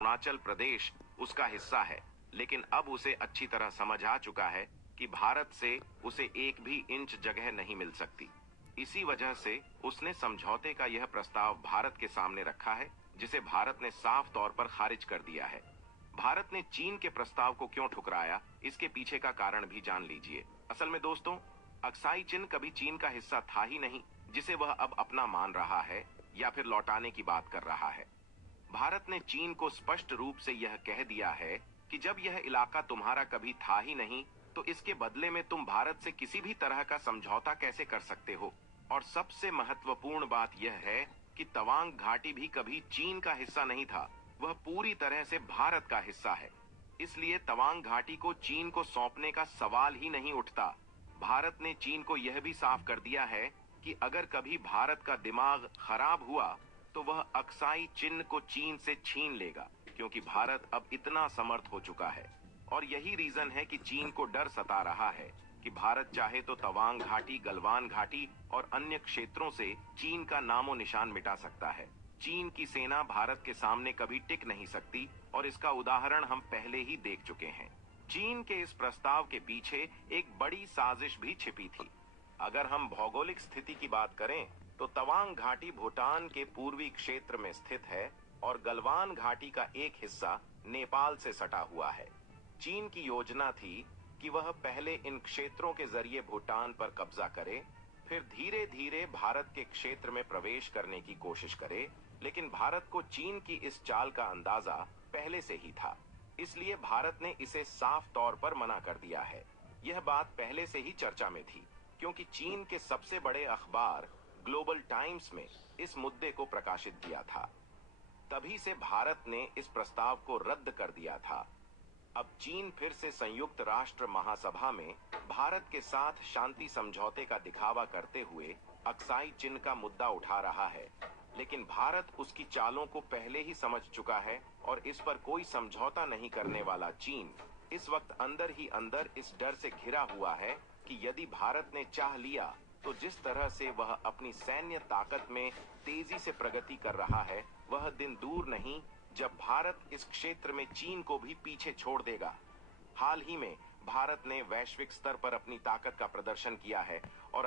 अरुणाचल प्रदेश उसका हिस्सा है, लेकिन अब उसे अच्छी तरह समझ आ चुका है कि भारत से उसे एक भी इंच जगह नहीं मिल सकती। इसी वजह से उसने समझौते का यह प्रस्ताव भारत के सामने रखा है, जिसे भारत ने साफ तौर पर खारिज कर दिया है। भारत ने चीन के प्रस्ताव को क्यों ठुकराया, इसके पीछे का कारण भी जान लीजिए। असल में दोस्तों, अक्साई चिन कभी चीन का हिस्सा था ही नहीं, जिसे वह अब अपना मान रहा है या फिर लौटाने की बात कर रहा है। भारत ने चीन को स्पष्ट रूप से यह कह दिया है कि जब यह इलाका तुम्हारा कभी था ही नहीं, तो इसके बदले में तुम भारत से किसी भी तरह का समझौता कैसे कर सकते हो। और सबसे महत्वपूर्ण बात यह है कि तवांग घाटी भी कभी चीन का हिस्सा नहीं था, वह पूरी तरह से भारत का हिस्सा है। इसलिए तवांग घाटी को चीन को सौंपने का सवाल ही नहीं उठता। भारत ने चीन को यह भी साफ कर दिया है कि अगर कभी भारत का दिमाग खराब हुआ तो वह अक्साई चिन्ह को चीन से छीन लेगा, क्योंकि भारत अब इतना समर्थ हो चुका है। और यही रीजन है कि चीन को डर सता रहा है कि भारत चाहे तो तवांग घाटी, गलवान घाटी और अन्य क्षेत्रों से चीन का नामो निशान मिटा सकता है। चीन की सेना भारत के सामने कभी टिक नहीं सकती, और इसका उदाहरण हम पहले ही देख चुके हैं। चीन के इस प्रस्ताव के पीछे एक बड़ी साजिश भी छिपी थी। अगर हम भौगोलिक स्थिति की बात करें तो तवांग घाटी भूटान के पूर्वी क्षेत्र में स्थित है और गलवान घाटी का एक हिस्सा नेपाल से सटा हुआ है। चीन की योजना थी कि वह पहले इन क्षेत्रों के जरिए भूटान पर कब्जा करे, फिर धीरे धीरे भारत के क्षेत्र में प्रवेश करने की कोशिश करे। लेकिन भारत को चीन की इस चाल का अंदाजा पहले से ही था, इसलिए भारत ने इसे साफ तौर पर मना कर दिया है। यह बात पहले से ही चर्चा में थी, क्योंकि चीन के सबसे बड़े अखबार ग्लोबल टाइम्स में इस मुद्दे को प्रकाशित किया था। तभी से भारत ने इस प्रस्ताव को रद्द कर दिया था। अब चीन फिर से संयुक्त राष्ट्र महासभा में भारत के साथ शांति समझौते का दिखावा करते हुए अक्साई चिन्ह का मुद्दा उठा रहा है, लेकिन भारत उसकी चालों को पहले ही समझ चुका है और इस पर कोई समझौता नहीं करने वाला चीन इस वक्त अंदर ही अंदर इस डर से घिरा हुआ है कि यदि भारत ने चाह लिया तो जिस तरह से वह अपनी सैन्य ताकत में तेजी से प्रगति कर रहा है, वह दिन दूर नहीं जब भारत इस क्षेत्र में चीन को भी पीछे छोड़ देगा। हाल ही में भारत ने वैश्विक स्तर पर अपनी ताकत का प्रदर्शन किया है और